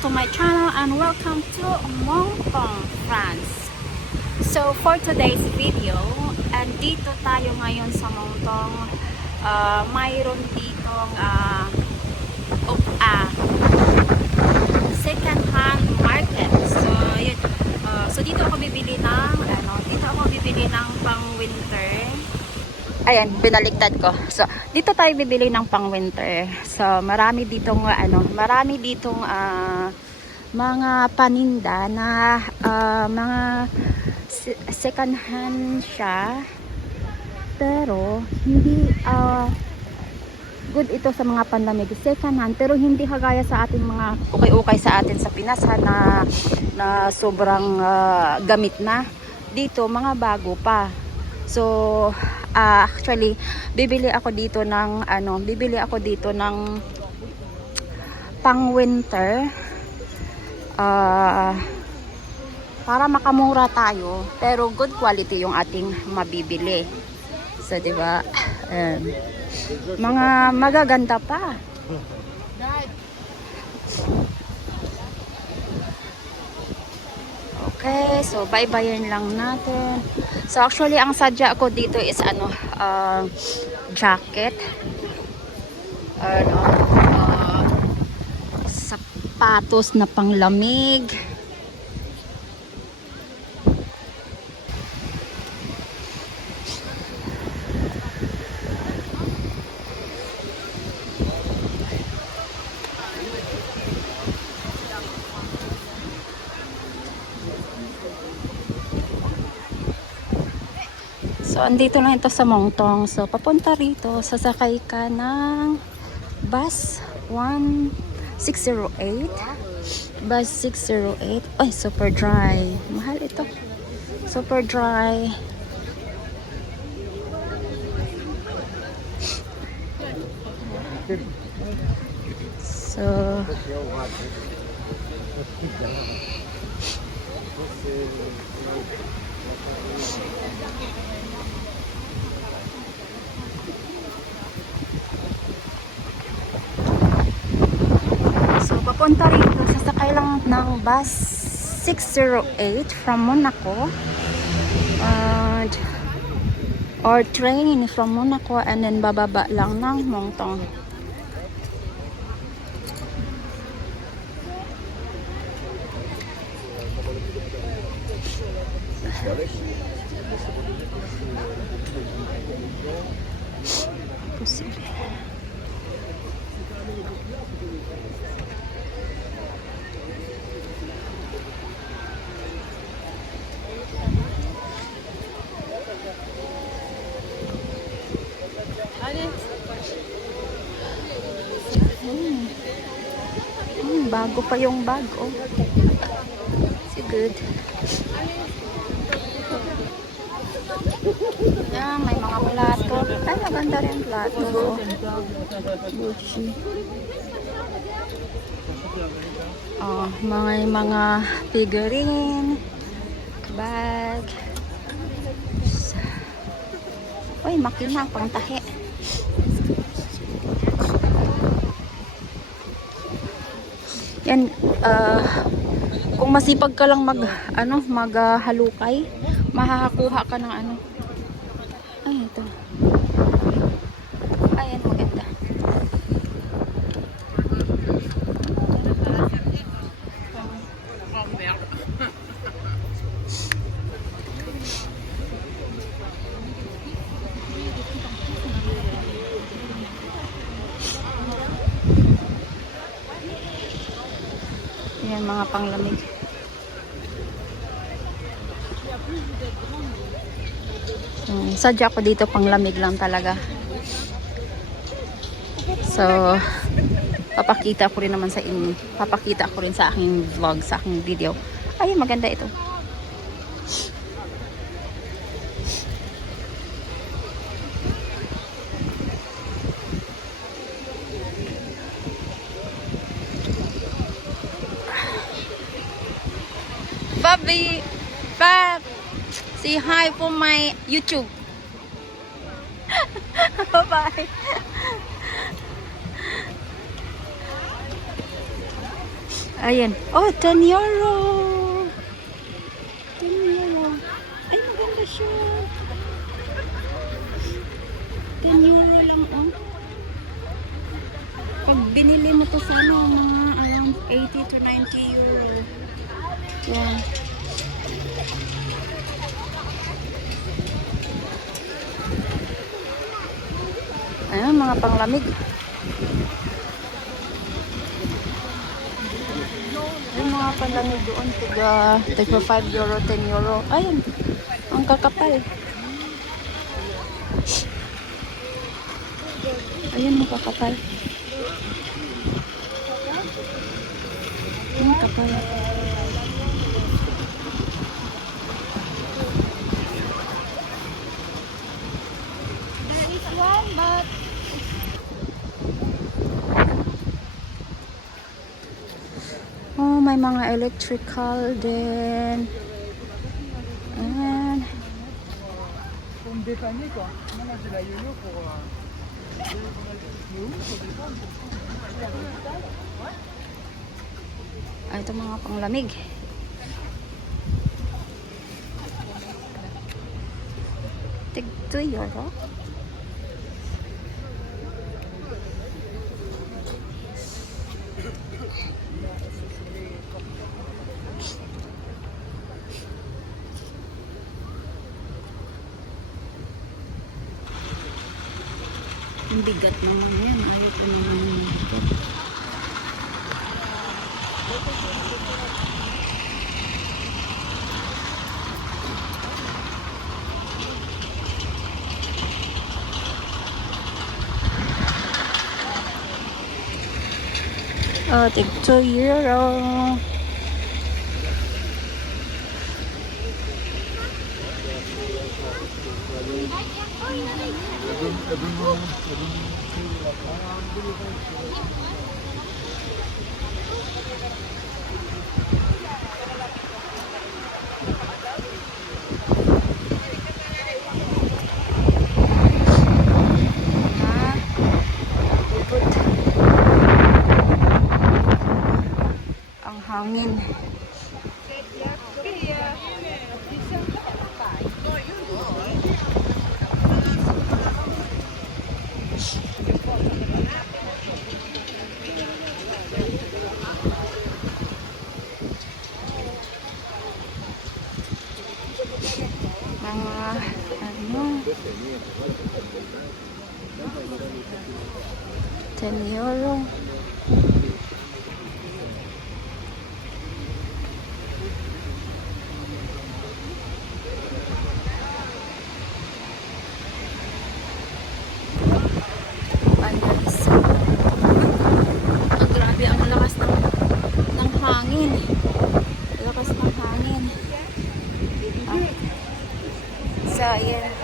to my channel and welcome to Moncton, France. So for today's video, andito tayo ngayon sa Moncton. Mayroon ditong second hand market. So yun. So dito ako bibili ng pang winter. Ayan, binaliktad ko. So, dito tayo bibili ng pang-winter. So, marami ditong mga paninda na mga second hand siya. Pero hindi good ito sa mga panlamig. Second hand, pero hindi kagaya sa ating mga ukay-ukay sa atin sa Pinas na sobrang gamit na. Dito mga bago pa. So, actually, bibili ako dito ng pang-winter para makamura tayo, pero good quality yung ating mabibili. So, 'di ba? Mga magaganda pa. Okay, so bye-bye lang natin. So actually ang sadya ko dito is jacket. Sapatos na panglamig. So, andito na ito sa Moncton. So, papunta rito, sasakay ka ng bus 1608. Bus 608. Ay, super dry. Mahal ito. Super dry. So, papunta rito, sasakay lang ng bus 608 from Monaco or train from Monaco, and then bababa lang ng Moncton. Posible. Bago pa yung bag, oh. Si good. Yan, may mga plato. Ay, maganda rin plato. Gucci. Oh, mga figurine. Bag. Uy, makina, pang tahi. Yan, kung masipag ka lang maghalukay, makakakuha ka ng ay, ito. Ayan, maganda. Yan, mga panglamig. Sadya ko dito panglamig lang talaga. So, papakita ko rin naman sa inyo. Papakita ko rin sa aking vlog, sa aking video. Ay, maganda ito. Bobby, Bob, say hi for my YouTube. Bye-bye. Ayan. Oh, 10 euro. 10 euro. Ay, maganda siya. 10 euro lang, oh. Pag binili mo to sana, mga around 80 to 90 euro. Yan. Ayan, mga panglamig. Ayan, mga panglamig doon. Tiga 5 euro, 10 euro. Ayan, ang kakapal. Ayan, ang kakapal. Ang kapal. There is one, but oh, may mga electrical din. Ayan. Ay, ito mga panglamig. Tig 2 euro. Ang bigat naman yan. Ayaw ko naman yung bigat. Oh, tig 2 euro. Ang hangin. Mga ano 10 euro. Ay guys, ang grabe ang lakas ng hangin. Lakas ng hangin. So, ayan.